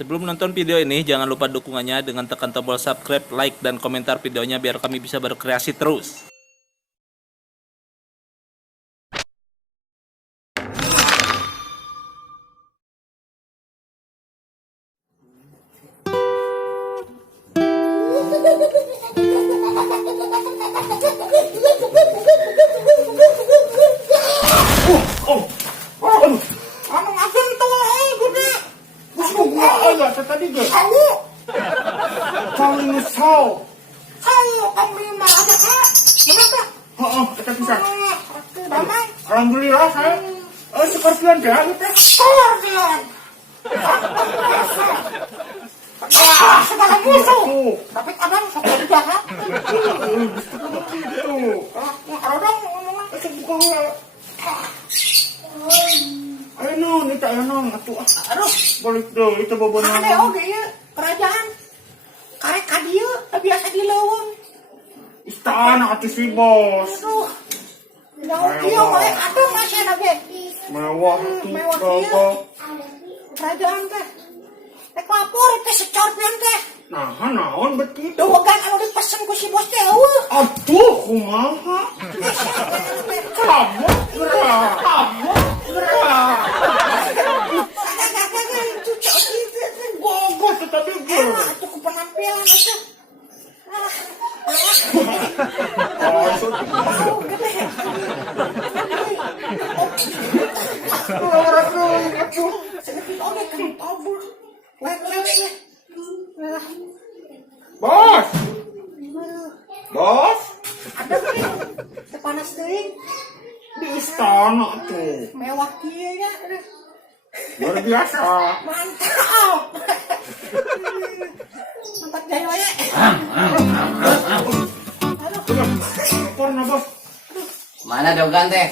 Sebelum menonton video ini, jangan lupa dukungannya dengan tekan tombol subscribe, like, dan komentar videonya biar kami bisa berkreasi terus. Ano asan to ay gede. Gusto ko ay sa tadi ge. Ako. Kang sao. Sao kang lima ada ka? Kenapa? Heeh, kita bisa. Damai. Alhamdulillah saya. Skorpion deh gitu. Skorpion. Segala musuh. Tapi kadang suka jahat. Kalau dong ngomong itu bukan. Ayo non, itu ayo non, atuh. Aduh, balik dong, itu bobonan. Ada oge ya, kerajaan. Karek ka dieu, biasa di leuweung. Istana atuh si bos. Aduh. Jauh kieu mulai atuh masih ada ge. Mewah tuh. Kerajaan teh. Teh lapor teh secorpion teh. Nah, naon begitu? Dogan anu dipesen ku si bos teh eueuh. Aduh, kumaha? Kamu gerak. Gogos tetapi gerak. Itu ku penampilan aja. Bos. Bos. Ada panas teuing. Di istana tuh. Mewah kieu ya. Luar biasa. Mantap. Mantap jaya we. Porno bos. Mana dogan teh?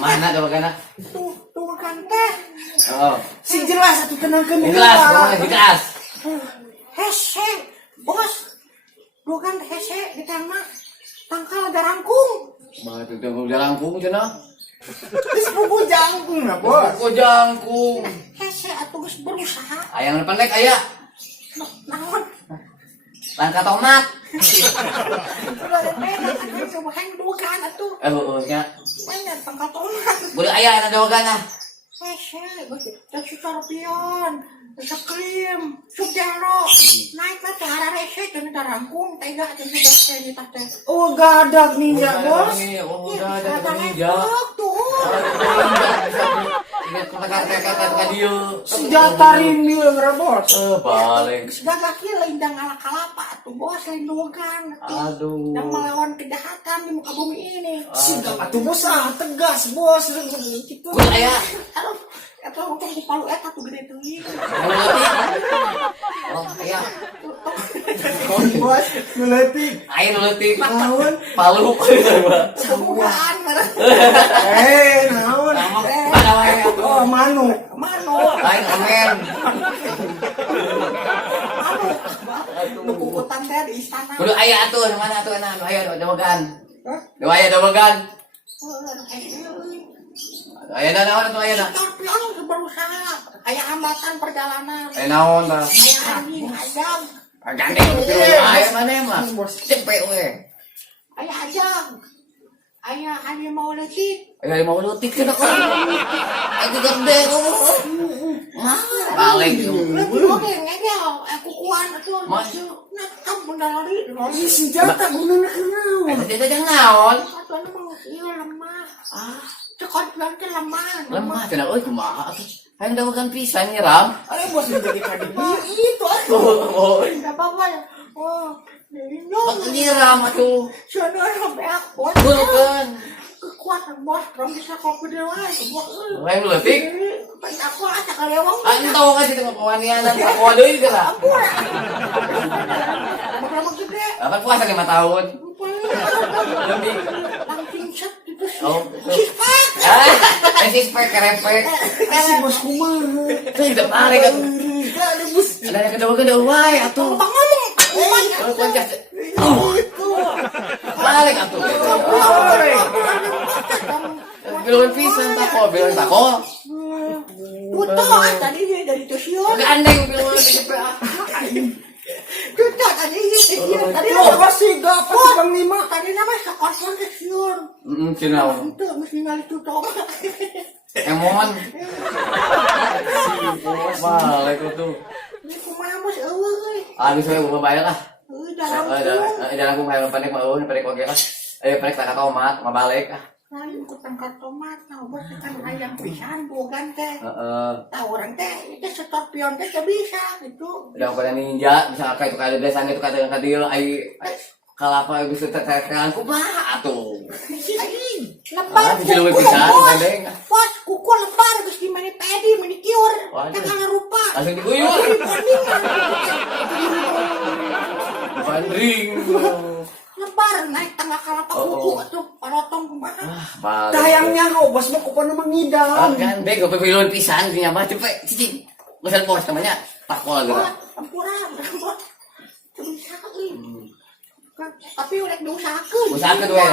Mana dogan? Tuh kan teh. Oh. Si jelas atuh tenangkeun. Jelas. Hese, bos. Dogan hese di tanah. Tangkal garangkung. Batu tunggu jangkung cenah. Geus bubu jangkung na, bos. Kok jangkung? Hese atuh geus berusaha. Ayang pendek aya. Naon? Langka tomat. Udah ada penak atuh coba hang dogan atuh. Nya. Banyak tangkal tomat. Boleh aya ana dogan ah. Hese, bos. Dan si Scorpion. Sekrim, Sugero, naik lah cara rese dan darangkung, tega dan sebosnya di teh. Oh gadak ninja bos. Oh udah ada ninja. Tuh. Ingat kata-kata dia. Senjata rindu nggak bos. Balik. Gagak lain dan ala kalapa tuh bos lain dogan. Aduh. Yang melawan kejahatan di muka bumi ini. Sigap atuh bos tegas bos. Gitu. Aya. Aduh. Atau untuk di Palu eta tuh gede tuh. Oh, aya. Bos, ngeletik. Ayo ngeletik. Naon? Palu Sabuan marah. Naon? Mana wae atuh? Oh, manu. Lain amen. Nukukutan teh di istana. Kudu aya atuh, mana atuh enak? Ayo dogan. Aya dogan. Aya naon atuh aya? Scorpion berusaha. Aya hambatan perjalanan. Naon tah? Aya anjing ajang. Gandeng pilu aya mana mah? Cepet we. Aya ajang. Aya mau letik. Aya mau leutik cenah. Aya gede. Balik. Lebih oke ngegel. Aku kuat atuh. Nakam bundari. Ini senjata gunana kenal. Eta naon? Atuh mah ieu lemah. Scorpion teh lemah. Lemah cenah euy kumaha atuh? Hayang dawagan pisan nyiram. Ayo bos menjadi kadang itu atuh. Oh. Enggak apa-apa ya. Oh, ini Nyiram atuh. sana sampai aku. Bukan. Kekuatan bos, kamu bisa kau gede wae, bos. Hayang leutik. Banyak aku aja kali emang. Entau kasih tengok kewanianan aku deui geura. Ampun. Berapa gede? Dapat puasa 5 tahun. Lebih. Langsung set itu sih. Oh. Sifat. Esi spek kerepek. Si bos kumaha. Tidak tarik kan. Enggak ada bos. Ada yang kedua wae atuh. Bang ngomong. Kalau kuncas. Itu. Balik atuh. piluan pisan tako, piluan tako. Puto tadi dia dari tusiun. Gandeng piluan di DPA. Puto tadi dia tadi apa sih gak pas panglima tadi nama sekosan tusiun. Cina. Itu mesti ngali tutup. Emon. Balik tuh. Ini kumaha mas eueuh. Habis we bayar lah. Dalam Jalan aku kayak panik mau panik oke lah. Panik tak tomat, mau balik ah. lain ku tangkal tomat, nah bos kan ayam pisan bukan teh. Tahu orang teh itu skorpion teh teh bisa gitu. Udah pada ninja, bisa kayak itu kayak biasa gitu kata kadil ai kalapa bisa tetekan ku bah atuh. Lembar di luar pisan gandeng. Bos, kuku lembar geus di mani pedi, mani kiur. Tanggal rupa. Langsung diguyur. Bandring. Lebar naik tengah kalapa kuku atuh parotong kumaha. Tayangnya bos mah kupana mangidam. Gandeng gope piluan pisan nya mah cepet cicing. Geus pos namanya pakol gitu. Campuran. Bisa tapi udah diusahakan. Usahakan we.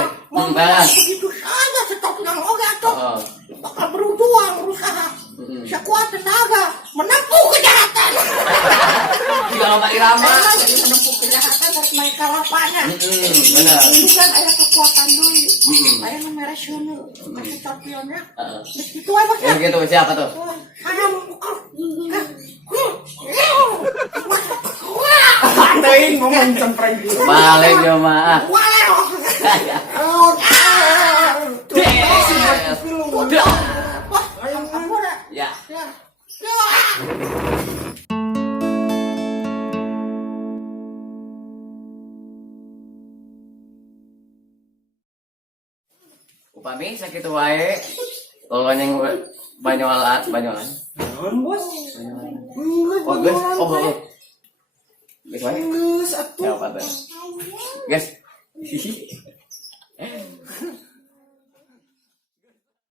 Begitu saja stop nang oge atuh. Bakal berjuang berusaha. Sekuat tenaga menempuh kejahatan. Kalau tak irama. Menempuh kejahatan harus main kalapannya. Benar. Itu kan ada kekuatan dulu. Ada nomor rasional. Kasih championnya. Begitu aja bos. Gitu siapa tuh? Ayam. Teuing ngomong cempreng gitu. Balik yo mah. Ya. Upami sakit wae. Lolonyeng Banyolan. Naon bos? Oh, guys. Oh. Guys, wae. Geus atuh. Ya, apa tuh? Guys.